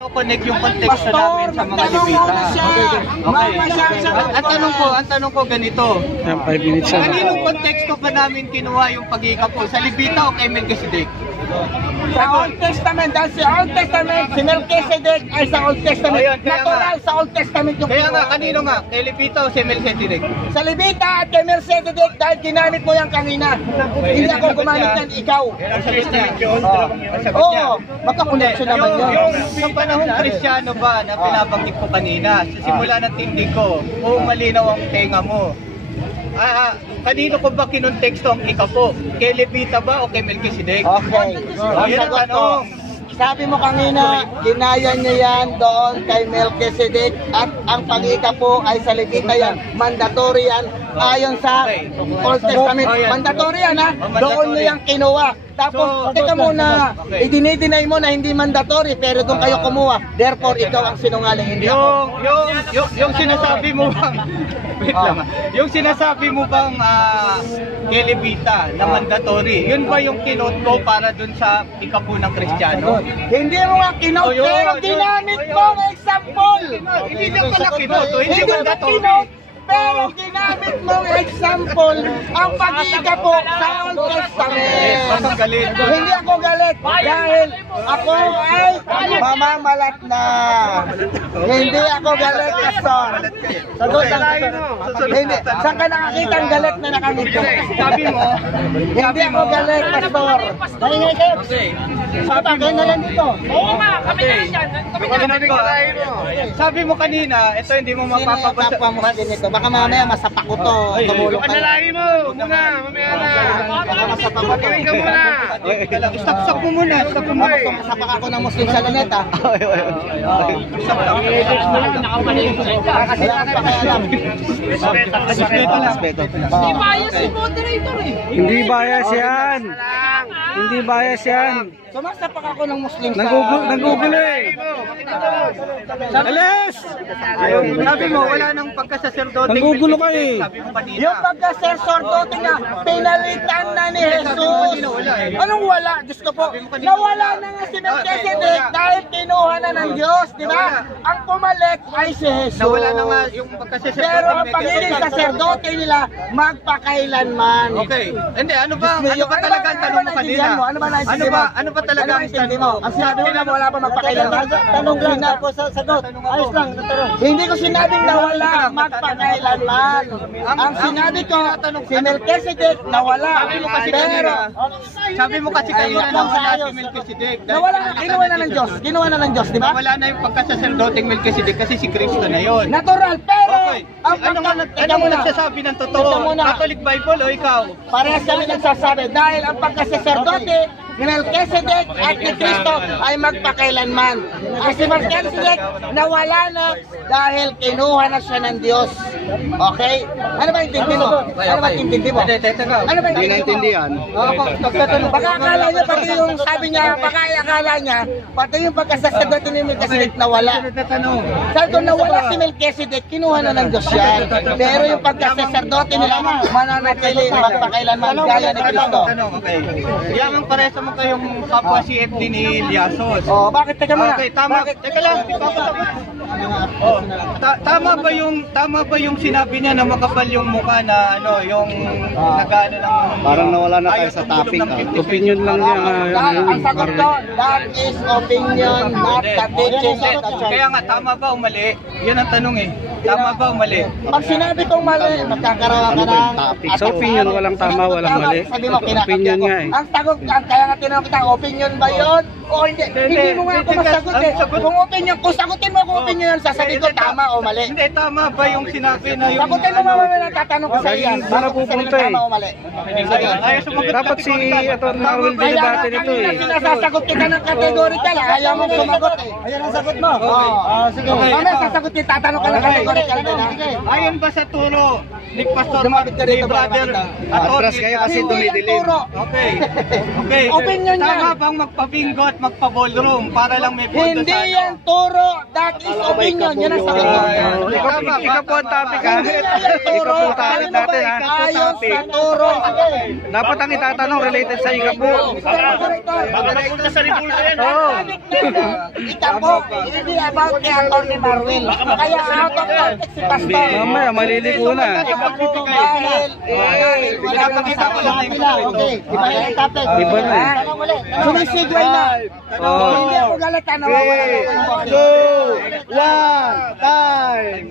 Connect yung konteksto namin sa mga Levita. Okay. Ang tanong ko ganito. 5 minutes na. Kaninong konteksto ba namin kinuha yung pag-iika po? Sa Levita o kay Melchizedek? Sa Old Testament, dahil sa Old Testament, si Melchizedek ay sa Old Testament. Ayun, Natural sa Old Testament yung Kaya nga, kinuha. kanino nga? Kay Levita o si Melchizedek? Sa Levita at kay Melchizedek dahil ginamit mo yan kanina. Hindi ako gumamit yan, ikaw. Ang sagot niya. Ang sagot niya. Oo, magka-connection naman yan. Yung sa panahong Kristiyano ba na pinabanggit ko kanina, sa simula ng tindi ko, kung malinaw ang tenga mo, kanino ko ba kinonteksto ang ika po? Kay Levita ba o kay Melchizedek? Okay. Ang Yan ang sagot ko. tanong. Sabi mo kanina, ginaya niya yan doon kay Melchizedek at ang pag-ika po ay sa Levita yan. Mandatory yan. Ayon sa Old Testament. Mandatory yan ha. Doon niya yung kinuha. Tapos, teka muna, idinideny mo na hindi mandatory pero doon kayo kumuha. Therefore, ikaw ang sinungaling, hindi ako. Yung sinasabi mo bang wait lang. Yung sinasabi mo bang kay Levita na mandatory, yun ba yung kinot ko para dun sa ikapu ng Kristiyano? Hindi mo nga kinot, pero ginamit mo ang example. Hindi na pala kinot, hindi Hindi mo mandatory. kinot, pero ginamit mo ang example ang pag-iika po sa Old Testament. Masang galit. Hindi ako galit dahil ako ay mamamalat na. Hindi ako galit, Pastor. Hindi. Saan ka nakakita ang galit na nakangiti? Sabi mo, Hindi ako galit, Pastor. Maingay kayo. Sabi kayo na lang dito. Oo nga, kami na lang yan. Kami na lang. sabi mo kanina, ito hindi mo Sino yung mapapabasa. kapwa mo din ito? Baka mamaya masapak ko to. Tumulong ka. Panalangin mo muna, mamaya na. Baka masapak ko to. Kinig ka muna. Stop mo muna. Stop mo muna. Baka masapak ako ng Muslim sa luneta. Kasi lang pakialam. Di bias si moderator eh. Hindi bias yan. Hindi bias yan. Sumasapak ako ng Muslim sa... Nag-google eh. Alis! Sabi mo, wala nang pagkasaserdote. Nanggugulo ka eh. Sabi mo kanina. Yung pagka-sacerdote na pinalitan na ni Jesus. Anong wala? Diyos ko po. Nawala na nga si Melchizedek dahil kinuha na ng Diyos. Di ba? Ang pumalit ay si Jesus. Nawala na nga yung pagkasaserdote. Pero ang pagiging sacerdote nila, magpakailanman. Okay. Hindi, ano ba talaga ang tanong mo kanina? Ano ba talaga ang tanong mo? Ang sinabi mo na wala pa magpakailanman. Tanong lang na po sa sagot. Ayos lang. Hindi ko sinabing nawala magpakailanman. Ang sinabi ko, si Melchizedek nawala. Pero Sabi mo kasi kanina Ayun lang nawala sa si ayos. Melchizedek. nawala, ginawa na ng Diyos. Ginawa na ng Diyos, di ba? Nawala na yung pagkasaserdoteng Melchizedek kasi si Kristo na yon. Natural, pero Okay. Ano mo nagsasabi ng totoo? Teka muna. Catholic Bible o ikaw? Parehas kami nagsasabi dahil ang pagkasaserdote ni Melchizedek at ni Kristo ay magpakailanman. Ang si Melchizedek nawala na dahil kinuha na siya ng Diyos. Okay? Ano ba intindi mo? Ano ba intindi mo? Ano ba intindi mo? Baka akala niya, pati yung sabi niya, baka akala niya, pati yung pagkasaserdote ni Melchizedek nawala. Sabi ko, nawala si Melchizedek, kinuha na ng Diyos yan. Pero yung pagkasaserdote nila, mananatili, magpakailanman, gaya ni Kristo. Okay. Yan ang paresa mo kayong kapwa CFD ni Liasos. Oh, bakit? Teka muna. Okay, tama. Teka lang, ipapasagot. Oh, tama ba yung sinabi niya na makapal yung mukha na yung nagano ng Parang nawala na tayo ayaw sa tumulong topic. ng 50. Opinion lang niya. Ang sagot ko, that is opinion, not the teachings of the church. Kaya nga, tama ba o mali? Yan ang tanong eh. Tama ba o mali? Pag sinabi kong mali, magkakaroon ka ng... topic? Sa opinion, walang tama, walang mali. Sabi mo, kinakapya Opinion ko. nga eh. Ang sagot, kaya nga tinanong kita, opinion ba yun? O hindi? Hindi mo nga ako masagot eh. Kung opinion, kung sagutin mo kung opinion yun, sasabihin ko tama o mali. Hindi, tama ba yung sinabi na yung... Sagutin mo mamaya na tatanong ko sa iyo yan. Para pupunta eh. Tama o mali. Ayaw sumagot Dapat si Marvel Kaya nga debate nito kanina eh. sinasasagot kita ng categorical, ayaw mong sumagot eh. Ayan ang sagot mo. Sige. Mamaya sasagot kita, tatanong ka ng categorical. Correct ka na. Ayon ba sa turo ni Pastor Lumapit ka ni dito, Brother Atras kayo kasi dumidilim. Okay. Okay. Opinion Tama yan. bang magpabingo at magpa-ballroom para lang may pondo Hindi sa yan turo. That is opinion. Yan ang sagot ko. Ikaw po ang topic ha. Hindi yan turo. Ikaw po talit natin ha. Ayos sa turo. Dapat ang itatanong related sa ikaw po. Baka sa repulsa yan. Oo. Ikaw po, hindi about kay Atty. Marwin. Kaya out of context si Pastor. Mamaya maliligo na. Dahil wala kang kasama. Okay, iba yung topic. Iba na eh. Sumisigway na. Hindi ako galata, nawawala. 3, 2, 1, time!